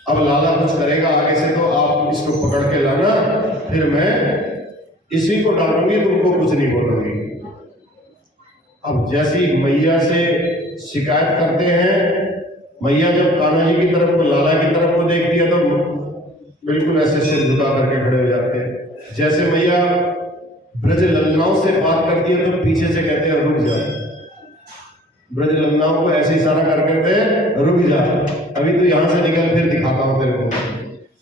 अब लाला कुछ करेगा आगे से तो आप इसको पकड़ के लाना, फिर मैं इसी को डालूंगी, तुमको कुछ नहीं बोलूंगी। अब जैसी मैया से शिकायत करते हैं, मैया जब कान्हा जी की तरफ को, लाला की तरफ को देखती है तो बिल्कुल ऐसे सिर झुका करके खड़े हो जाते हैं। जैसे मैया ब्रज ललनाओं से बात करती है तो पीछे से कहते हैं रुक जा। ब्रज ललनाओं को ऐसे इशारा कर कहते हैं रुक जा, अभी तो यहां से निकल, फिर दिखाता हूं तेरे को।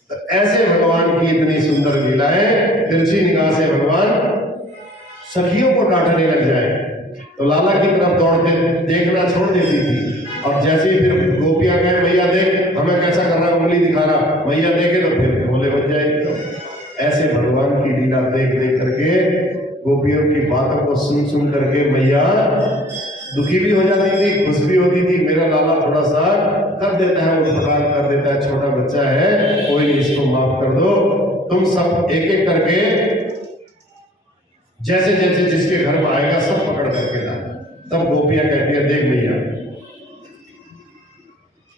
तो ऐसे भगवान की इतनी सुंदर लीला है। तिरछी निगाह से भगवान सखियों को डांटने लग जाए तो लाला की तरफ दौड़ते देखना छोड़ देती थी। और जैसे ही फिर गोपियां कहे मैया देख हमें कैसा कर रहा, उंगली दिखा रहा, मैया देखे तो फिर भोले बन जाएंगे। तो ऐसे भगवान की लीला देख देख करके, गोपियों की बातों को सुन सुन करके मैया दुखी भी हो जाती थी, खुश भी होती थी। मेरा लाला थोड़ा सा कर देता है, उपकार कर देता है, छोटा बच्चा है, कोई नहीं, इसको माफ कर दो। तुम सब एक एक करके जैसे जैसे जिसके घर में आएगा सब पकड़ करके ला। तब गोपियां कहती है देख भैया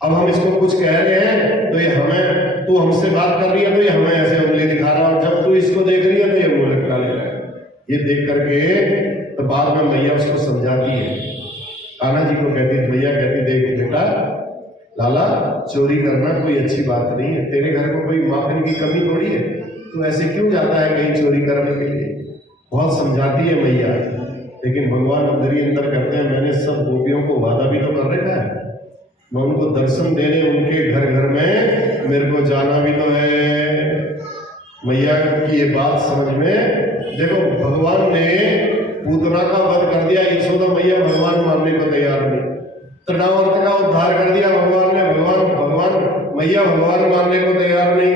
अब हम इसको कुछ कह रहे हैं तो ये हमें, तू हमसे बात कर रही है तो ये हमें ऐसे उंगली दिखा रहा है, और जब तू इसको देख रही है तो ये मुंह लटका ले रहा है। ये देख करके तो बाद में मैया उसको समझाती है, कान्हा जी को कहती, मैया कहती देख बेटा लाला चोरी करना कोई अच्छी बात नहीं है, तेरे घर को कोई माखन की कमी थोड़ी है, तो ऐसे क्यों जाता है कहीं चोरी करने के लिए? बहुत समझाती है मैया, लेकिन भगवान अंदर ही अंदर करते हैं, मैंने सब गोपियों को वादा भी तो कर रखा है, मैं उनको दर्शन देने उनके घर घर में मेरे को जाना भी तो है। मैया की ये बात समझ में, देखो भगवान ने पूतना का वध कर दिया, यशोदा मैया भगवान मानने को तैयार नहीं। तृणावर्त का उद्धार कर दिया भगवान ने, भगवान मैया भगवान मानने को तैयार नहीं।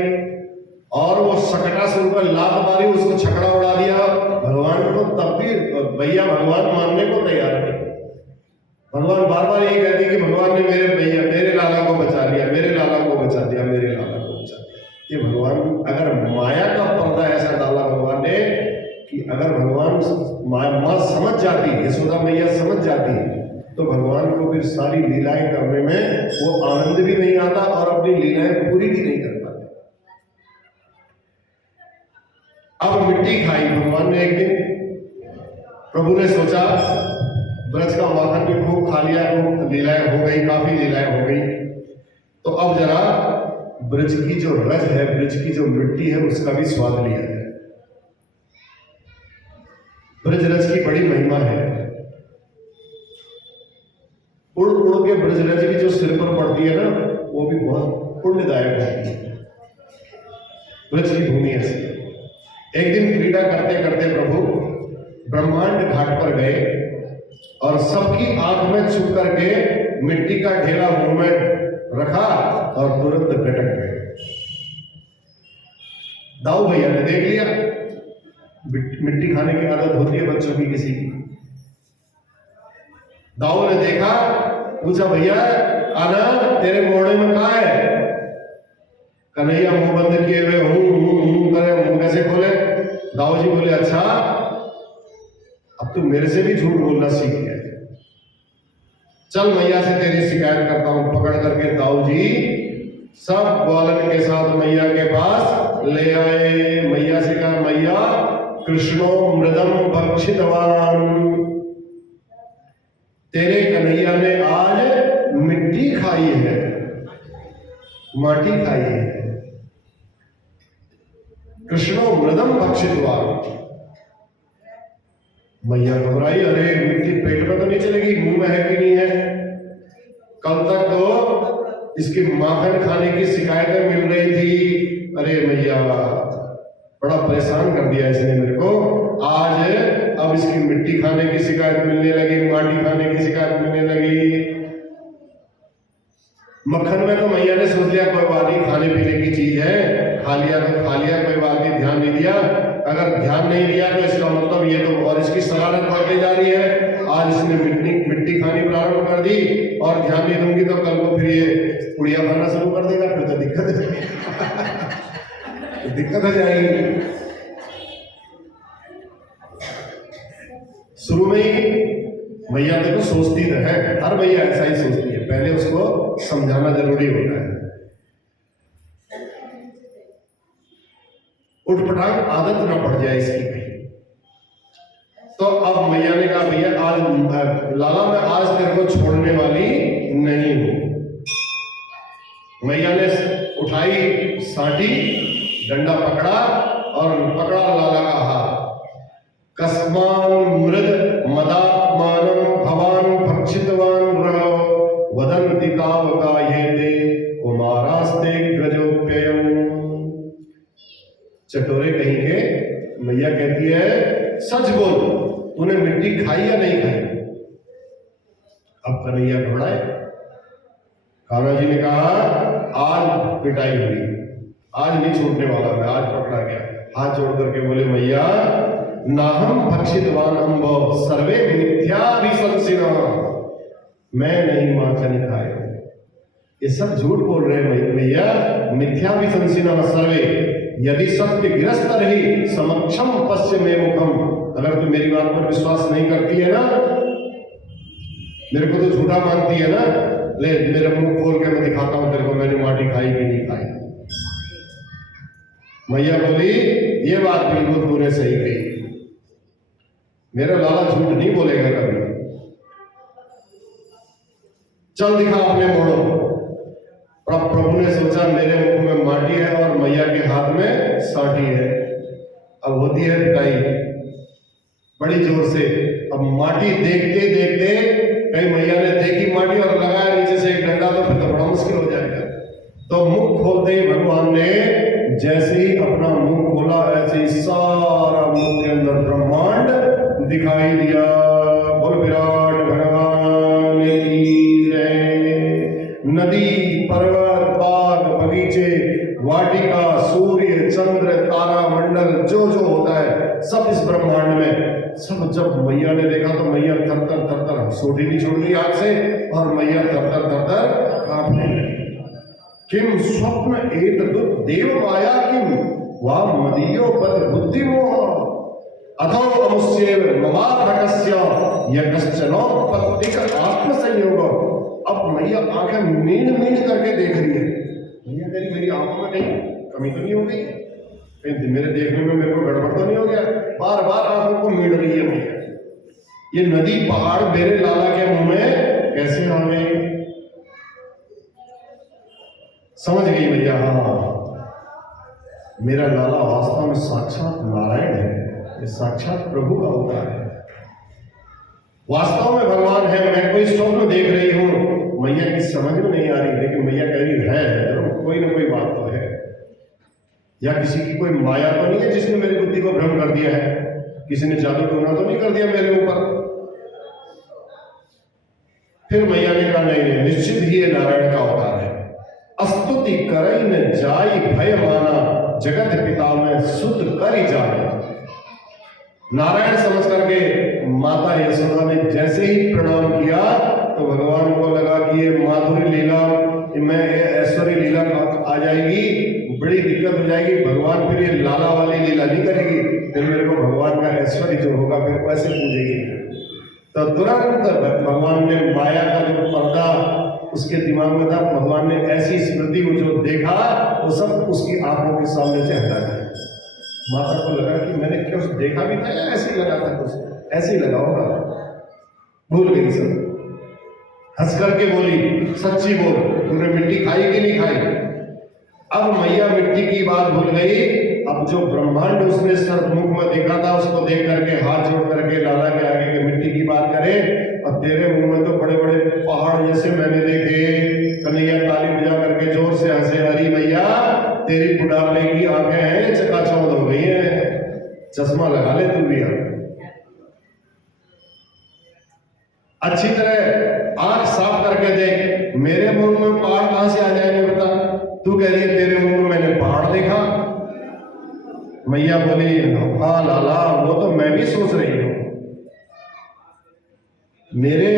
और वो सकटा से ऊपर लात मारी, उसको छकड़ा उड़ा दिया भगवान को, तब भी भैया भगवान मानने को तैयार नहीं। भगवान बार बार यही कहती कि भगवान ने मेरे लाला को बचा लिया, मेरे लाला को बचा दिया, मेरे लाला को बचा दिया। ये भगवान, अगर माया का पर्दा ऐसा डाला भगवान ने कि अगर भगवान माँ समझ जाती, यशोदा मैया समझ जाती, तो भगवान को फिर सारी लीलाएं करने में वो आनंद भी नहीं आता और अपनी लीलाएं पूरी भी नहीं कर पाते। अब मिट्टी खाई भगवान ने एक दिन। प्रभु ने सोचा ब्रज का माखन भी खूब खा लिया, तो लीलाएं हो गई, काफी लीलाएं हो गई, तो अब जरा ब्रज की जो रज है, ब्रज की जो मिट्टी है, उसका भी स्वाद लिया है। ब्रज रज की बड़ी महिमा है। उड़ उड़ के ब्रज रज की जो सिर पर पड़ती है ना, वो भी बहुत पुण्यदायक होती है। ब्रज की भूमि ऐसी। एक दिन क्रीड़ा करते करते प्रभु ब्रह्मांड घाट पर गए और सबकी आंख में छुप करके मिट्टी का ढेला मुंह में रखा और तुरंत गटक गए। दाऊ भैया ने देख लिया, मिट्टी खाने की आदत होती है बच्चों की किसी की। दाऊ ने देखा, पूछा भैया आना तेरे मोड़े में कहा है? कन्हैया मुंह बंद किए हुए हूं करे, मुंह कैसे खोले? दाऊ जी बोले अच्छा, अब तू मेरे से भी झूठ बोलना सीख गया, चल मैया से तेरी शिकायत करता हूं। पकड़ करके दाऊ जी सब ग्वालन के साथ मैया के पास ले आए। मैया से कहा, मैया कृष्णो मृदम भक्षितवान, तेरे कन्हैया ने आज मिट्टी खाई है, माटी खाई है। कृष्णो मृदम भक्षितवान। मैया घबराई, अरे मिट्टी पेट में तो नहीं चलेगी, मुंह में है कि नहीं है? कल तक तो इसकी माखन खाने की शिकायतें मिल रही थी। अरे मैया बड़ा परेशान कर दिया इसने मेरे को, आज अब इसकी मिट्टी खाने की शिकायत मिलने लगी, माटी खाने की शिकायत मिलने लगी। मक्खन में तो मैया ने सोच लिया कोई बात नहीं, खाने पीने की चीज है, खा लिया तो खा लिया, कोई बात नहीं, ध्यान नहीं दिया। अगर ध्यान नहीं दिया तो इसका मतलब ये तो, और इसकी शरारत बढ़ती जा रही है। आज इसने मिट्टी खानी प्रारंभ कर दी और ध्यान नहीं दूंगी तो कल को फिर ये पुड़िया खाना शुरू कर देगा, फिर तो दिक्कत हो जाएगी। शुरू में ही मैया देखो सोचती तो है, हर मैया ऐसा ही सोचती है, पहले उसको समझाना जरूरी होता है। उठपटांग आदत ना पड़ जाए इसकी कहीं। तो अब मैया ने कहा भैया आज लाला मैं आज तेरे को छोड़ने वाली नहीं हूं। मैया ने उठाई साटी, डंडा पकड़ा और पकड़ा लाला का हाथ। कस्मान मृद मदात्मानं भवान भक्षितवान रहो वदन्ति तावका ये ते कुमारास्ते ग्रजोप्ययम्। चटोरे कहीं के मैया कहती है सच बोल, तूने मिट्टी खाई या नहीं खाई? अब कन्हैया घबराए। कान्हा जी ने कहा आज पिटाई हुई, आज नहीं छूटने वाला मैं, आज पकड़ा गया। हाथ जोड़ करके बोले मैया नाहम भक्षितवान अम्बो सर्वे मिथ्याभिशंसिना, मैं नहीं माखन खाए। ये सब झूठ बोल रहे हैं भैया, मिथ्याभिशंसिना सर्वे, यदि सत्य गिरस्त रही समक्षम पश्य में मुखम। अगर तू मेरी बात पर विश्वास नहीं करती है ना, मेरे को तो झूठा मानती है ना, ले मेरा मुंह खोल के मैं दिखाता हूं तेरे को मैंने माटी खाई कि नहीं खाई। मैया बोली ये बात बिल्कुल तूने सही कही, मेरा लाला झूठ नहीं बोलेगा कभी, चल दिखा अपने मोड़ो। प्रभु ने सोचा मेरे मुख में माटी है और मैया के हाथ में साटी है। अब होती है पिटाई बड़ी जोर से। अब माटी देखते देखते कहीं मैया ने देखी माटी और लगाया नीचे से एक डंडा, तो फिर तो बड़ा मुश्किल हो जाएगा। तो मुख खोलते ही भगवान ने जैसे ही अपना मुंह खोला, ऐसे ही सारा मुंह के अंदर ब्रह्मांड दिखाई दिया। बोल विराट भगवान की जय। नदी, पर्वत, बाग, बगीचे, वाटिका, सूर्य, चंद्र, तारा मंडल, जो जो होता है सब इस ब्रह्मांड में, सब जब मैया ने देखा तो मैया तर तर तर तर सोटी नहीं छोड़ दी आग से, और मैया तर तर तर तर कांपने लगी। किम स्वप्न एतदुत देव माया किम वा मदीयो पद बुद्धि मोह अथो अमुष्येव ममाघटस्य यकश्चनो पत्तिक आत्म संयोग। अब मैया आंखें मींड मींड करके देख रही है। मैया कह रही मेरी आंखों में कहीं कमी तो नहीं हो गई, कहीं मेरे देखने में मेरे को गड़बड़ तो नहीं हो गया। बार बार आंखों को मींड रही है मैया। ये नदी पहाड़ मेरे लाला के मुंह में कैसे आ गए? समझ गई भैया, हाँ मेरा लाला वास्तव में साक्षात नारायण है, ये साक्षात प्रभु का अवतार है, वास्तव में भगवान है। मैं कोई स्वप्न देख रही हूं, मैया की समझ में नहीं आ रही, लेकिन मैया कह रही है जरूर कोई ना कोई बात तो है, या किसी की कोई माया तो नहीं है जिसने मेरी बुद्धि को भ्रम कर दिया है, किसी ने जादू टोना तो नहीं कर दिया मेरे ऊपर। फिर मैया ने कहा नहीं, निश्चित ही ये नारायण का अवतार है। स्तुति करई न जाई भय माना, जगत पिता में सुत करी जाए। नारायण समझ करके माता यशोदा ने जैसे ही प्रणाम किया तो भगवान को लगा कि ये माधुरी लीला में ऐश्वर्य लीला आ जाएगी, बड़ी दिक्कत हो जाएगी, भगवान फिर ये लाला वाली लीला नहीं करेगी, फिर मेरे को भगवान का ऐश्वर्य जो होगा फिर कैसे पूजेगी। तो तुरंत भगवान ने माया का जो पर्दा उसके दिमाग में था, भगवान ने ऐसी स्मृति को जो देखा वो सब उसकी आंखों के सामने से हटा दिया। माता को लगा कि मैंने क्यों देखा भी था या ऐसे ही लगा था, कुछ ऐसे ही लगा होगा, भूल गई सब। हंस करके बोली सच्ची बोल, तुमने मिट्टी खाई कि नहीं खाई? अब मैया मिट्टी की बात भूल गई। अब जो ब्रह्मांड उसने सर्वमुख में देखा था उसको देख करके हाथ जोड़ करके लाला के आगे के मिट्टी की बात करे, और तेरे मुंह में तो बड़े बड़े पहाड़ जैसे मैंने देखे। कन्हैया ताली बजा करके जोर से हंसे, हरी भैया तेरी बुढ़ापे की आंखें हैं चकाचौंध हो गई है, चश्मा लगा ले तू भी। अच्छी तरह आंख साफ करके देख, मेरे मुंह में पहाड़ कहां से आ जाएंगे बता? तू कह रही है तेरे मुंह में मैंने पहाड़ देखा। मैया बोली हाँ लाला, वो तो मैं भी सोच रही हूं, मेरे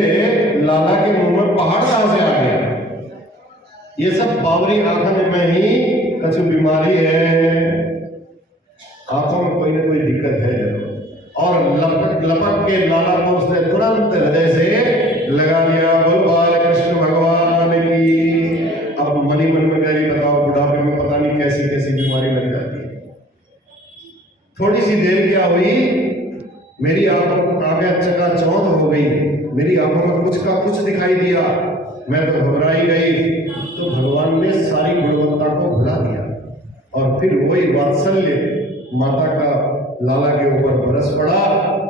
लाला के मुंह में पहाड़ कहां से आ गया? ये सब बावरी आंखों में ही कुछ बीमारी है, आंखों में कोई ना कोई दिक्कत है। और लपट लपट के लाला को उसने तुरंत हृदय से लगा दिया। बोल बाल कृष्ण भगवान की। अब मनी मन में कह रही बताओ बुढ़ापे में पता नहीं कैसी कैसी बीमारी लग जाती है। थोड़ी सी देर क्या हुई, मेरी आंखें चकाचौंध हो गई, मेरी आंखों में कुछ का कुछ दिखाई दिया, मैं तो घबरा ही गई। तो भगवान ने सारी गुणवत्ता को भुला दिया और फिर वही वात्सल्य माता का लाला के ऊपर बरस पड़ा।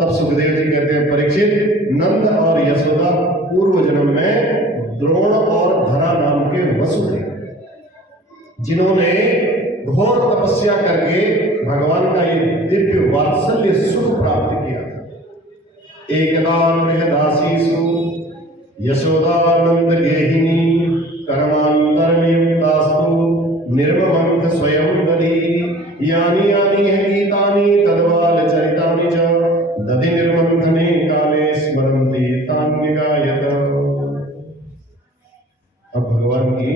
तब सुखदेव जी कहते हैं परीक्षित, नंद और यशोदा पूर्व जन्म में द्रोण और धरा नाम के वसु थे, जिन्होंने घोर तपस्या करके भगवान का ये दिव्य वात्सल्य सुख प्राप्त किया था। एकदा गृहदासीसु यशोदानंद गेहिनी कर्मांतरनियुक्तास्तु निर्ममंत स्वयं दधी यानी यानी है गीतानि तद्बाल चरितानि च दधि निर्मंथने काले स्मरन्ति तान्निकायत। अब भगवान की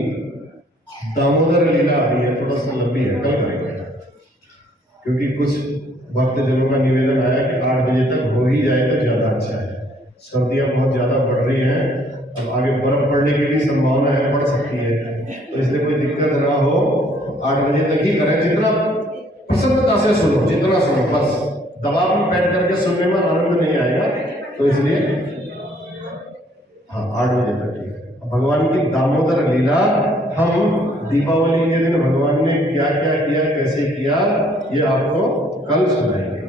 दामोदर लीला आ रही है, थोड़ा सा लंबी है, कल करेंगे, क्योंकि कुछ भक्तजनों का निवेदन आया कि 8 बजे तक हो ही जाए तो ज्यादा अच्छा है। सर्दियां बहुत ज्यादा बढ़ रही हैं, अब आगे बर्फ पड़ने की भी संभावना है, पड़ सकती है, तो इसलिए कोई दिक्कत ना हो, 8 बजे तक ही करें। जितना प्रसन्नता से सुनो, जितना सुनो, बस दबाव में बैठ करके सुनने में आनंद नहीं आएगा, तो इसलिए हाँ 8 बजे तक ठीक है। भगवान की दामोदर लीला हम दीपावली के दिन भगवान ने क्या क्या किया, कैसे किया, ये आपको कल सुनाएंगे।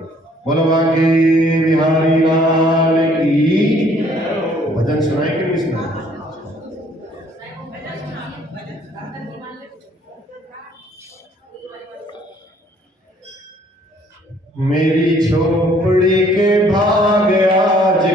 बोलो बाकी बिहारी लाल की। भजन सुनाए कि नहीं सुनाए? मेरी झोपड़ी के भाग आज